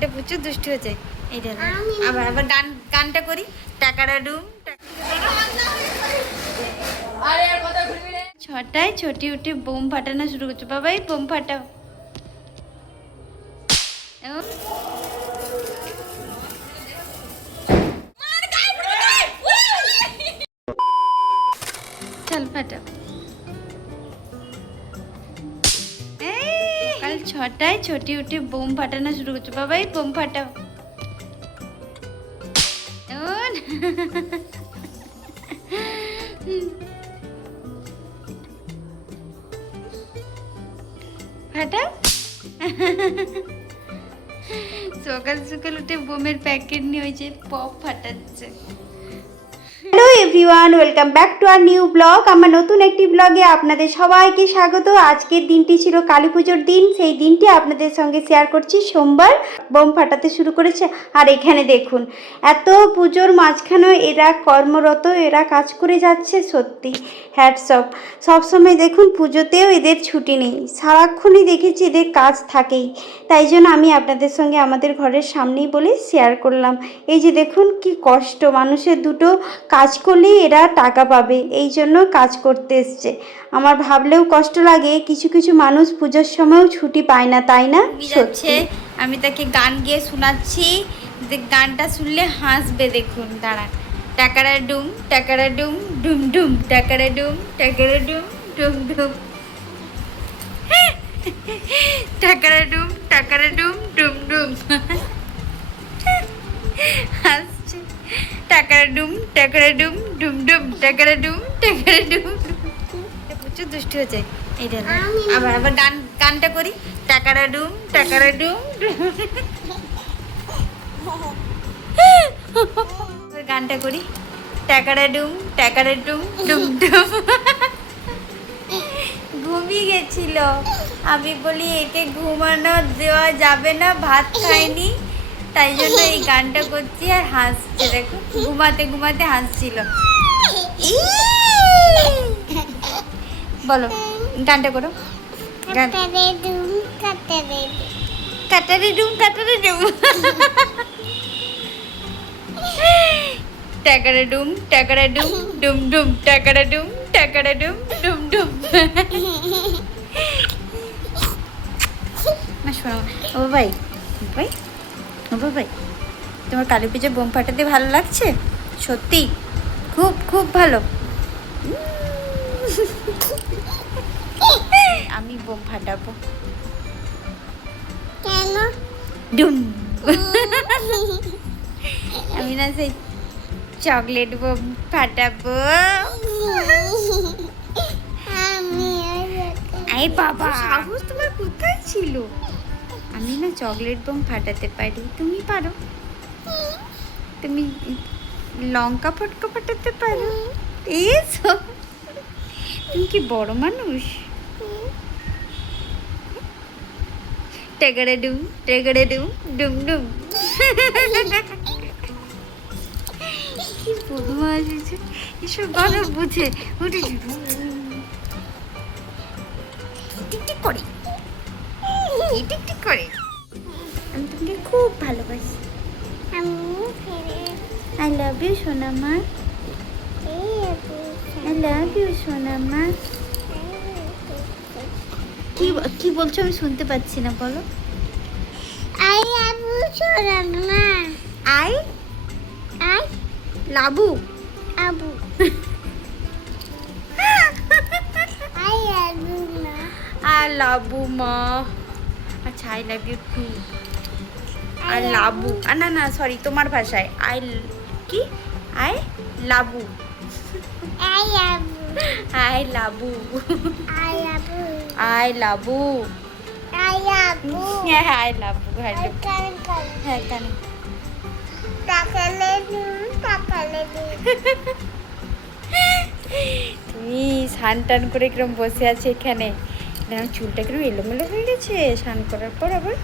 এটা প্রচুর দুষ্টু হয়েছে। এইটা আবার আবার গান গানটা করি। টাকাটা ডুম ছটায় ছটি উঠে বোম ফাটানো শুরু করছে। বাবাই, বোম ফাটাও। চল, ফাটাও। ছটায় ছটি উঠে বোম ফাটানো শুরু করছে। বাবাই, বোম ফাটাও। ফাটাও। সকাল সকাল উঠে বোমের প্যাকেট নিয়ে ওই যে pop ফাটাচ্ছে। Hello everyone welcome back to our new blog আমার নতুন একটি ব্লগে আপনাদের সবাইকে স্বাগত। আজকের দিনটি ছিল কালী পুজোর দিন। সেই দিনটি আপনাদের সঙ্গে শেয়ার করছি। সোমবার বোম ফাটাতে শুরু করেছে। আর এখানে দেখুন, এত পুজোর মাঝখানেও এরা কর্মরত, এরা কাজ করে যাচ্ছে। সত্যি হ্যাটসঅপ সবসময় দেখুন, পুজোতেও এদের ছুটি নেই। সারাক্ষণই দেখেছি এদের কাজ থাকেই। তাই জন্য আমি আপনাদের সঙ্গে আমাদের ঘরের সামনেই বলে শেয়ার করলাম। এই যে দেখুন, কি কষ্ট! মানুষের দুটো কাজ করলেই এরা টাকা পাবে, এই জন্য কাজ করতে এসছে। আমার ভাবলেও কষ্ট লাগে, কিছু কিছু মানুষ পুজোর সময়ও ছুটি পায় না, তাই না? আমি তাকে গান গিয়ে শোনাচ্ছি। যে গানটা শুনলে হাসবে, দেখুন, দাঁড়ান। টাকারা ডুম টাকারা ডুম ডুম ডুম, টাকারা ডুম টাকারা ডুম ডুম ডুম। টাকারা ডুম টাকারা ডুম ডুম ডুম হাসছে টাকারা ডুম টাকারা ডুম ডুম ডুম টাকারা ডুম টাকারা ডুম প্রচুর দুষ্টু হয়েছে এইটা আবার আবার গান গানটা করি। টাকারা ডুম টাকারা ডুম। গানটা করি। টাকারা ডুম টাকারা ডুম ডুম ডুম ঘুমিয়ে গেছিল। আমি বলি একে ঘুমানো দেওয়া যাবে না ভাত খায়নি তাই জন্য এই গানটা করছি আর হাসছে দেখো ঘুমাতে ঘুমাতে হাসছিল। বলো গানটা করো। কাটারে ডুম কাটারে ডুম টাকারে ডুম টাকারে ডুম ডুম ডুম টাকারে ডুম টাকারে ডুম। ডুম ডুম না শোনো। ও ভাই ভাই। ও ভাই তোমার কালী পুজো বোম ফাটাতে ভালো লাগছে? সত্যি? খুব খুব ভালো। আমি বোম ফাটাবো। কেন? ডুম। আমি না সেই চকলেট বোম ফাটাবো। আমি আই বাবা। সাহস তোমার কোথায় ছিল? আমি না চকলেট বোম ফাটাতে পারি, তুমি পারো। তুমি লঙ্কা ফটকা ফাটাতে পারো। এসো তুমি কি বড় মানুষ? টেগড়ে ডুম টেগড়ে ডুম ডুম। ডুম কি বদমাস হয়েছে এসব ভালো বুঝে, উঠে করে। এই টিকটিক করে। আমি তোমাকে খুব ভালোবাসি। আমি আই লাভ ইউ সোনামা। আই লাভ ইউ সোনামা। কি কি বলছো আমি শুনতে পাচ্ছি না বলো। আই আবু ছোড়াম না আই আই লাবু। আবু। না আই লাবু মা। আচ্ছা আই লাভ ইউ টু আর লাবু আ, না না সরি তোমার ভাষায় আই কি আই লাবু আই আবু আই লাবু আই আবু আই লাবু আই আবু হ্যাঁ আই লাবু লাবু কান হ্যাঁ কেন টাকালে দু তুমি স্নান টান করে কিরম বসে আছে এখানে দেখেন চুলটা একটু এলোমেলো হয়ে গেছে স্নান করার পর আবার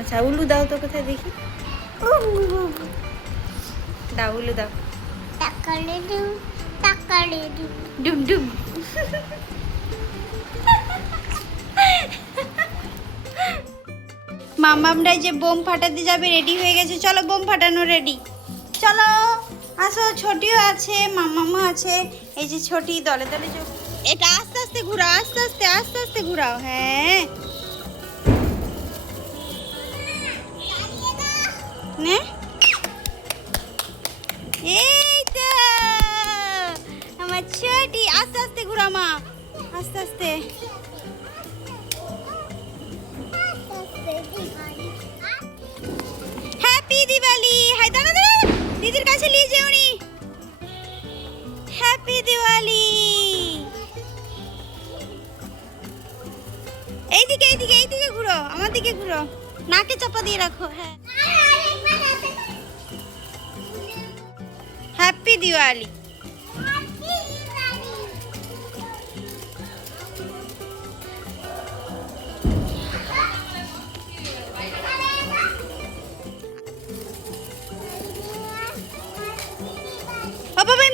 আচ্ছা উলু দাও তো কোথায় দেখি। দাও উলু দাও। ডুম ডুম। মামামরা যে বোম ফাটাতে যাবে রেডি হয়ে গেছে। চলো বোম ফাটানো রেডি চলো আসো ছোটিও আছে মামামা আছে। এই যে ছোটি দলে দলে এটা আস্তে ঘুরাও আস্তে আস্তে আস্তে আস্তে ঘুরাও হ্যাঁ। নে। এই তো, আমার ছোটি দিদির কাছে নিয়ে যেও নি। দিকে ঘুরো। নাকে চাপা দিয়ে রাখো হ্যাঁ। হ্যাপি দিওয়ালি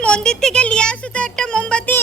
মন্দির থেকে নিয়ে আসো তো একটা মোমবাতি।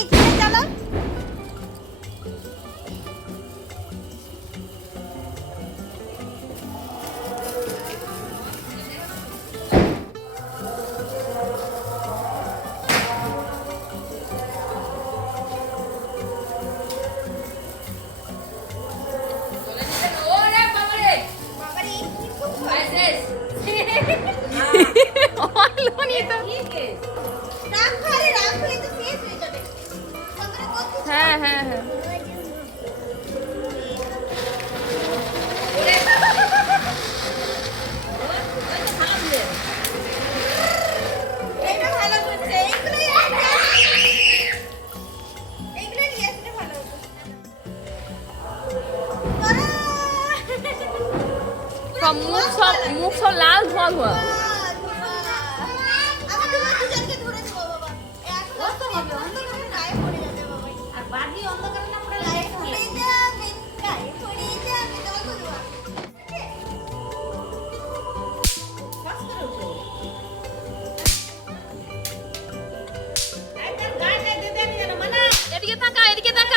ಎದಕ್ಕೆ ತಕ್ಕ ಎದಕ್ಕೆ ತಕ್ಕ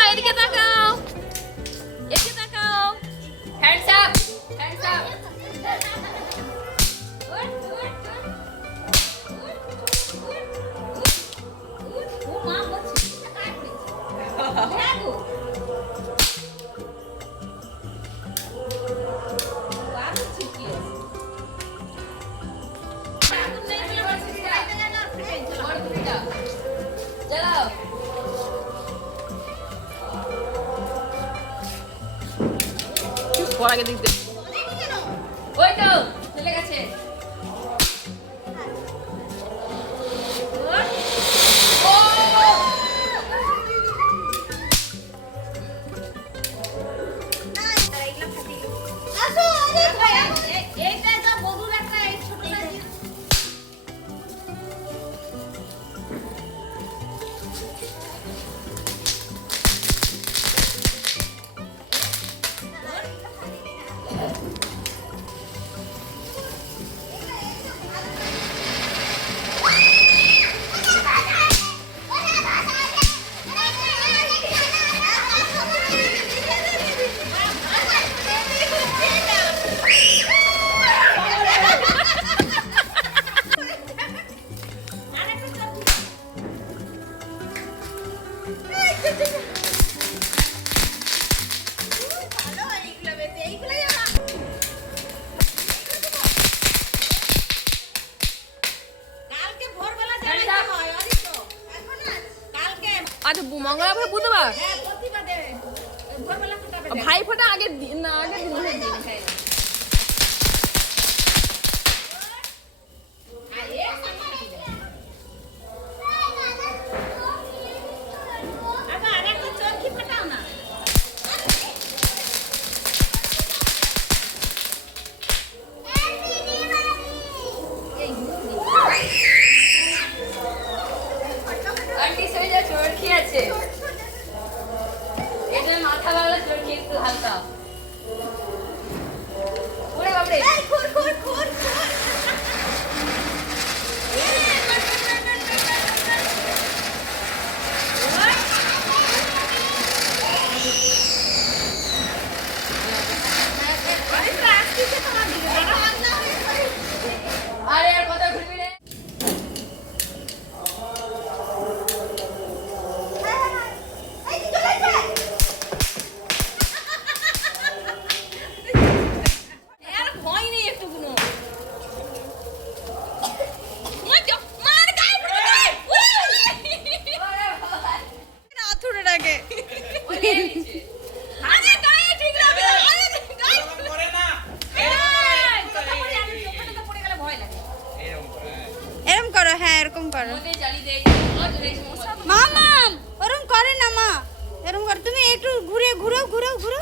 আগে দিতে ওই তো চলে গেছে ভাই ফোটা আগে না আগে দিন। করো হ্যাঁ এরকম করো। মাম ওরকম করে না মা। এরকম করো। তুমি একটু ঘুরে ঘুরো ঘুরো ঘুরো।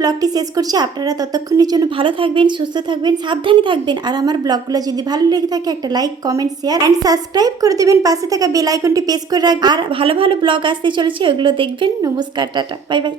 ব্লগটি শেষ করছি। আপনারা ততক্ষণের জন্য ভালো থাকবেন, সুস্থ থাকবেন, সাবধানে থাকবেন। আর আমার ব্লগগুলো যদি ভালো লেগে থাকে, একটা like comment share and subscribe করে দেবেন। পাশে থাকা বেল আইকনটি প্রেস করে রাখবেন। আর ভালো ভালো ব্লগ আসতে চলেছে, ওগুলো দেখবেন। নমস্কার, টাটা বাই বাই